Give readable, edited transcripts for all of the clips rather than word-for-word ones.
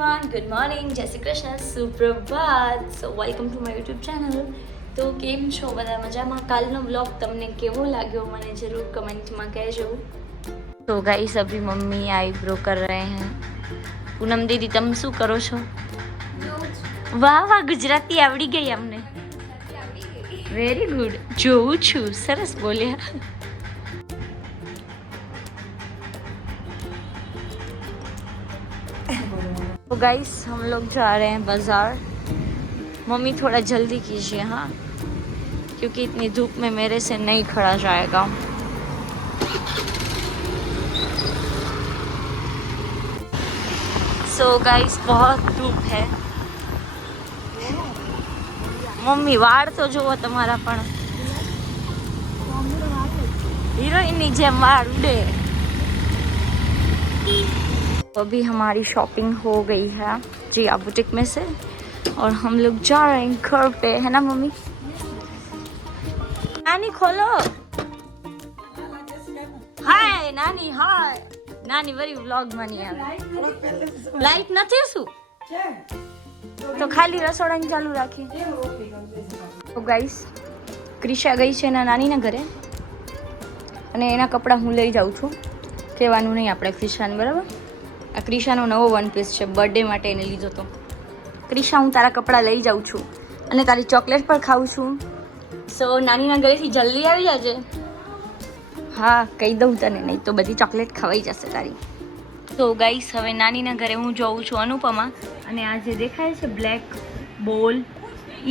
Everyone, good morning, જય શ્રી કૃષ્ણ, સુપ્રભાત. So welcome to my YouTube channel. તો કેમ છો બધા? મજામાં? કાલનો વ્લોગ તમને કેવો લાગ્યો મને જરૂર કમેન્ટમાં કહેજો. તો ગાઈસ અભી મમ્મી આઈબ્રો કર રહે हैं. પૂનમ દીદી તમે શું કરો છો? વાહ વાહ, ગુજરાતી આવડી ગઈ અમને. Very good. જોઉં છું, સરસ બોલ્યા. तो गाइस हम लोग जा रहे हैं बाजार. मम्मी थोड़ा जल्दी कीजिए हाँ, क्योंकि इतनी धूप में मेरे से नहीं खड़ा जाएगा. सो गाइस बहुत धूप है. मम्मी वाળ तो जो તમારા પણ हीरोइन જેમ વાળ ઉડે. अभी हमारी शॉपिंग हो गई है जिया बुटीक में से और हम लोग जा रहे हैं घर पे, है ना मम्मी? नानी खोलो. हाय नानी, हाय नानी. वरी व्लॉग માં નહીં આવે. લાઈટ નથી શું? તો ખાલી રસોડાની ચાલુ રાખી. તો ગાઈસ ક્રિશા ગઈ છે એના નાનીના ઘરે અને એના કપડાં હું લઈ જાઉં છું. કહેવાનું નહીં આપણે ક્રિશાને, બરાબર? આ ક્રિશાનો નવો વન પીસ છે, બર્થડે માટે એને લીધો તો. ક્રિશા હું તારા કપડાં લઈ જાઉં છું અને તારી ચોકલેટ પણ ખાઉં છું. સો નાનીના ઘરેથી જલ્દી આવી જજે. હા કહી દઉં તને, નહીં તો બધી ચોકલેટ ખવાઈ જશે તારી. તો ગાઈસ હવે નાનીના ઘરે હું જોઉં છું અનુપમા, અને આ જે દેખાય છે બ્લેક બોલ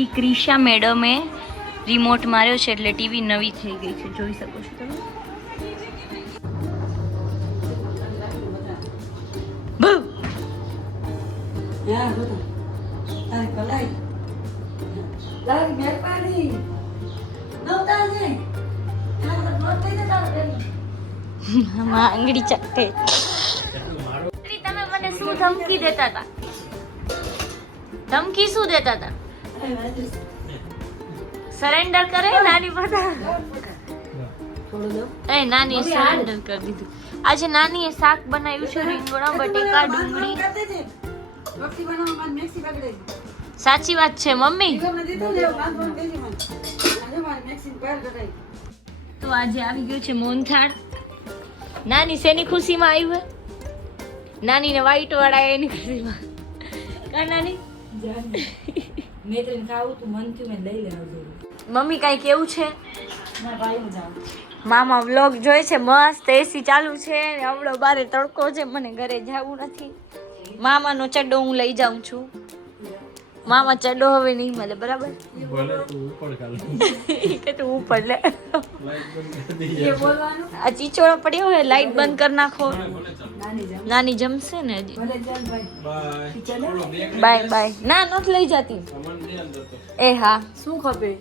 એ ક્રિશા મેડમે રિમોટ માર્યો છે એટલે ટીવી નવી થઈ ગઈ છે, જોઈ શકો છો તમે. આંગળી ચક્કે. તમે મને શું ધમકી દેતા હતા? ધમકી શું દેતા હતા? સરેન્ડર કરે નાની બધા. એ નાની સરેન્ડર કરી દીધું. આજે નાનીએ શાક બનાવ્યું છે, રીંગણા બટેકા ડુંગળી. સાચી વાત છે મમ્મી. તો આજે આવી ગયું છે મોહનથાળ. નાની શેની ખુશીમાં આવ્યું હે? નાની ને વ્હાઈટ વાળા એની ખુશીમાં. કા નાની? મમ્મી કઈ કેવું છે? મામા વ્લોગ જોઈ છે, મસ્ત એસી ચાલુ છે ને હમણાં બારે તડકો છે, મને ઘરે જવું નથી. મામાનો ચડ્ડો હું લઈ જાઉં છું. મામા ચડ્ડો હવે નહીં મળે, બરાબર? કે તું ઉપર લે. આ ચીચોળો પડ્યો હોય, લાઈટ બંધ કરી નાખો. નાની જમશે ને હજી. Bye bye. ના નથી લઈ જતી. એ હા શું ખબર.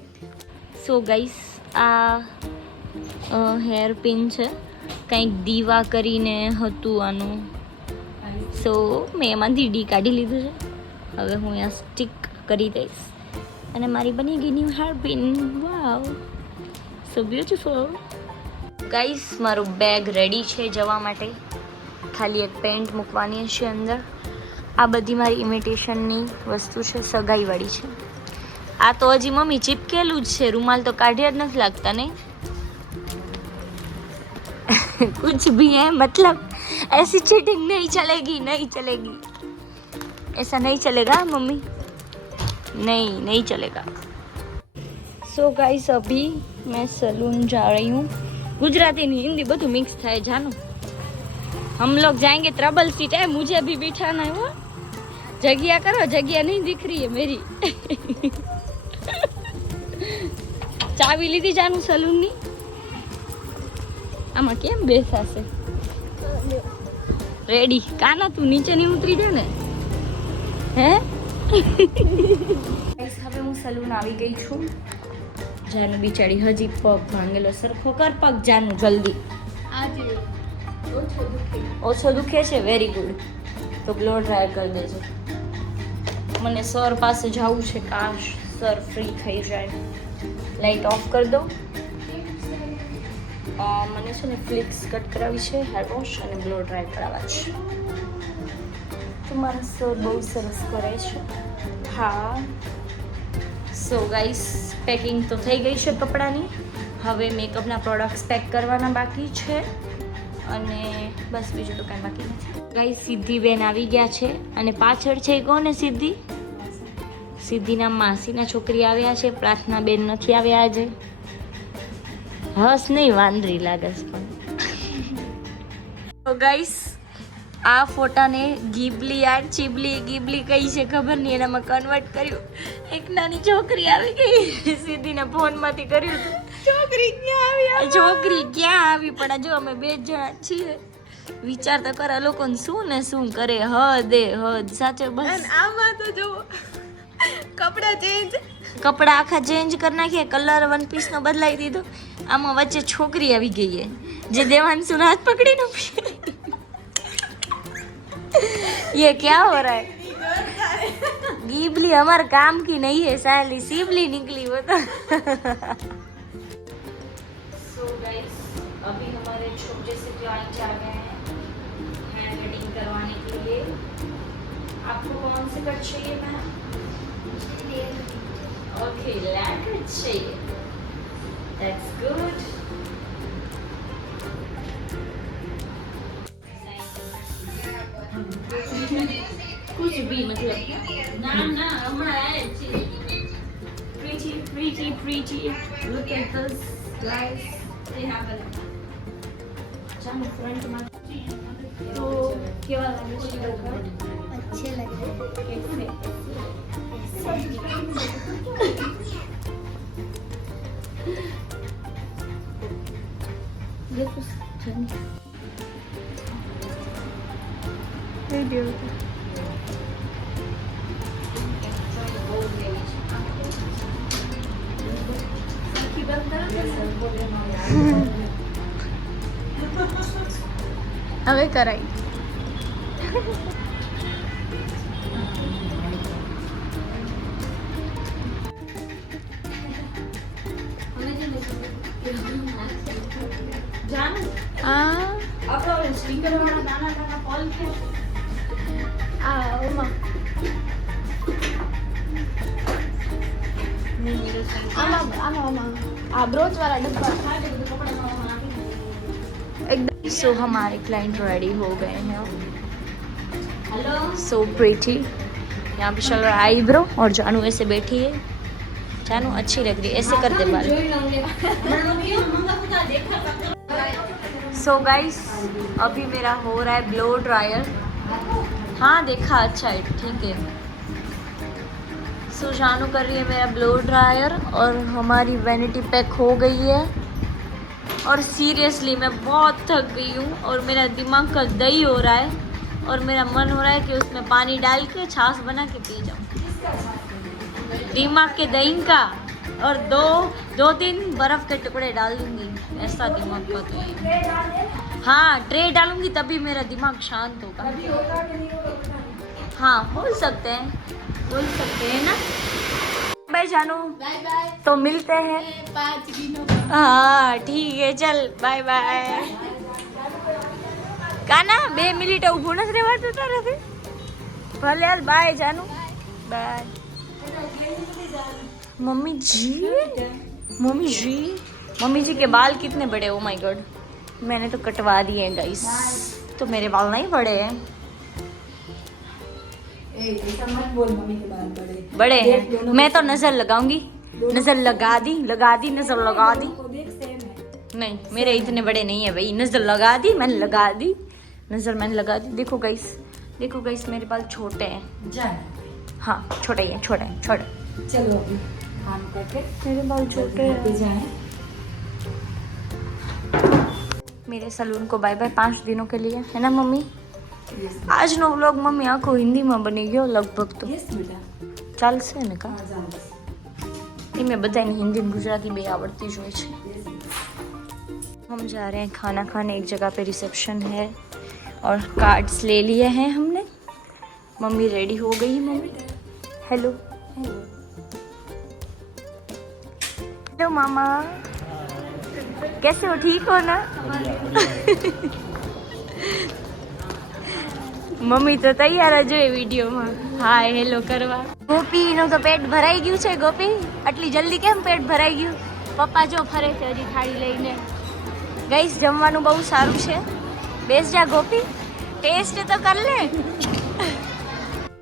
સો ગાઈસ આ હેર પિન છે, કંઈક દીવા કરીને હતું આનું. સો મેં એમાંથી ડી કાઢી લીધું છે. હવે હું અહીંયા સ્ટિક કરી દઈશ અને મારી બની ગઈ ન્યૂ હેર પિન. વાવ, સો બ્યુટીફુલ. ગાઈસ મારું બેગ રેડી છે જવા માટે. ખાલી એક પેન્ટ મૂકવાની છે અંદર. આ બધી મારી ઇમિટેશનની વસ્તુ છે, સગાઈવાળી છે. આ તો હજી મમ્મી ચીપકેલું જ છે, રૂમાલ તો કાઢ્યા જ નથી લાગતા નહીં. कुछ भी है मतलब ऐसी चीटिंग नहीं चलेगी, नहीं चलेगी. ऐसा नहीं चलेगा मम्मी, नहीं चलेगा. सो गाइस अभी मैं सलून जा रही हूँ. गुजराती नहीं हिंदी બધું મિક્સ થાય જાनो. हम लोग जाएंगे ट्रबल सीट है, मुझे अभी बिठाना है. वो जगह करो, जगह नहीं दिख रही है मेरी. ચાવી લીધી જાનું સલૂન ની. આમાં કેમ બેસાશે? રેડી? કાના તું નીચે નહીં ઉતરી દે ને? હે? હવે હું સલૂન આવી ગઈ છું. જાનું બિચારી હજી પગ ભાંગેલો. સરખો કર પગ જાનું જલ્દી. ઓછો દુખે છે? Very good. તો બ્લો ડ્રાય કરી દેજો. મને સર પાસે જવું છે, કાશ સર ફ્રી થઈ જાય. લાઈટ ઓફ કરી દો. મને છે ને ફ્લિક્સ કટ કરાવી છે, હેર વોશ અને બ્લો ડ્રાય કરાવવા છે. તમારા સર બહુ સરસ કરે છે. હા. સો ગાઈસ, પેકિંગ તો થઈ ગઈ છે કપડાની. હવે મેકઅપના પ્રોડક્ટ્સ પેક કરવાના બાકી છે અને બસ બીજું તો કાંઈ બાકી નથી. ગાઈસ, સિદ્ધિ બેન આવી ગયા છે અને પાછળ છે કોને? સિદ્ધિ. સિદ્ધિના માસીના છોકરી આવ્યા છે. પ્રાર્થના બેન નથી આવ્યા આજે. હસ નહીં, વાંદરી લાગે છે પણ. તો ગાઈસ, આ ફોટાને ગીબલી યાર ગીબલી કઈ છે ખબર નહીં, એનામાં કન્વર્ટ કર્યું. એક નાની છોકરી આવી ગઈ. સિદ્ધિના ફોનમાંથી કર્યું હતું. છોકરી ક્યાં આવી? પણ જો અમે 2 જણા છીએ. વિચાર તો કર, આ લોકોને શું ને શું કરે. હદ સાચે. બસ આમાં તો જો કપડા આખા ચેન્જ કરી નાખીએ. કલર વન પીસ નો બદલાઈ દીધો. આમાં વચ્ચે છોકરી આવી ગઈ है જે देवांशु हाथ पकड़ी नो. ये क्या हो रहा है? गीबली हमारे काम की नहीं है, साली सीबली निकली वो तो. So guys, अभी हमारे छोटे से क्लाइंट आ गए हैं हेयर कटिंग करवाने के लिए. आपको कौन से कट चाहिए मैम? ओके, लेयर कट चाहिए. That's good. कुछ भी मतलब ना हमारा है. Pretty. Look at this, guys. They have a चांद फ्रंट में. तो क्या लगे? अच्छे लग रहे हैं. देखो वीडियो હવે કરાઈ. સ્પીકર વાળા નાના કોલ છે. ब्रोच वाला डब्बा एकदम. सो हमारे क्लाइंट रेडी हो गए हैं. हेलो. So pretty. यहाँ पे चल रहा है आईब्रो और जानू ऐसे बैठी है. जानू अच्छी लग रही है, ऐसे कर दे बाल. सो गाइस, अभी मेरा हो रहा है ब्लो ड्रायर. हाँ देखा, अच्छा है, ठीक है. सो जानू कर रही है मेरा ब्लो ड्रायर और हमारी वैनिटी पैक हो गई है. और सीरियसली मैं बहुत थक गई हूँ और मेरा दिमाग का दही हो रहा है और मेरा मन हो रहा है कि उसमें पानी डाल के छाछ बना के पी जाऊँ. दिमाग के दही का. और 2-3 बर्फ के टुकड़े डाल दूंगी. ऐसा दिमाग का तो ये. हाँ, ट्रे डालूंगी तभी मेरा दिमाग शांत होगा. हाँ, बोल सकते हैं ना. बाय जानू. बाय. तो मिलते हैं 5 दिनों. हाँ ठीक है, चल बाय बाय. काना 2 મિનિટ ઊભું નથી રહેવાતું તારાથી? ભલે હાલ. બાય जानू. बाय. मम्मी जी के बाल कितने बड़े. ओ माय गॉड, मैंने तो कटवा दिए हैं गाइस. तो मेरे बाल नहीं बड़े हैं. मत बोल, मम्मी के बाल बड़े हैं. मैं तो नजर लगाऊंगी. नजर लगा दी नजर लगा दी. नहीं, मेरे इतने बड़े नहीं है भाई. नजर लगा दी मैंने लगा दी. देखो गाइस मेरे बाल छोटे हैं. हाँ छोटे हैं. चलो अभी काम करके मेरे बाल छोटे हैं. जाए. मेरे सलून को बाय बाय 5 दिनों के लिए, है ना मम्मी? આજનો વ્લોગ મમ્મી આખો હિન્દીમાં બની ગયો લગભગ. તો ચાલશે ને કા? એ મેં બધાને હિન્દી ગુજરાતી બે આવડતી જ હોય છે. हम जा रहे हैं खाना खाने. एक जगह पे रिसेप्शन है और कार्ड्स ले लिए हैं हमने. मम्मी रेडी हो गई. मम्मी हेलो मामा, कैसे हो? ठीक हो ना? મમ્મી તો તૈયાર જ હોય વિડીયોમાં હાય હેલો કરવા. ગોપીનું તો પેટ ભરાઈ ગયું છે. ગોપી આટલી જલ્દી કેમ પેટ ભરાઈ ગયું? પપ્પા જો ફરે છે હજી થાળી લઈને. ગાઈસ જમવાનું બહુ સારું છે. બેસ જા ગોપી, ટેસ્ટ તો કર લે.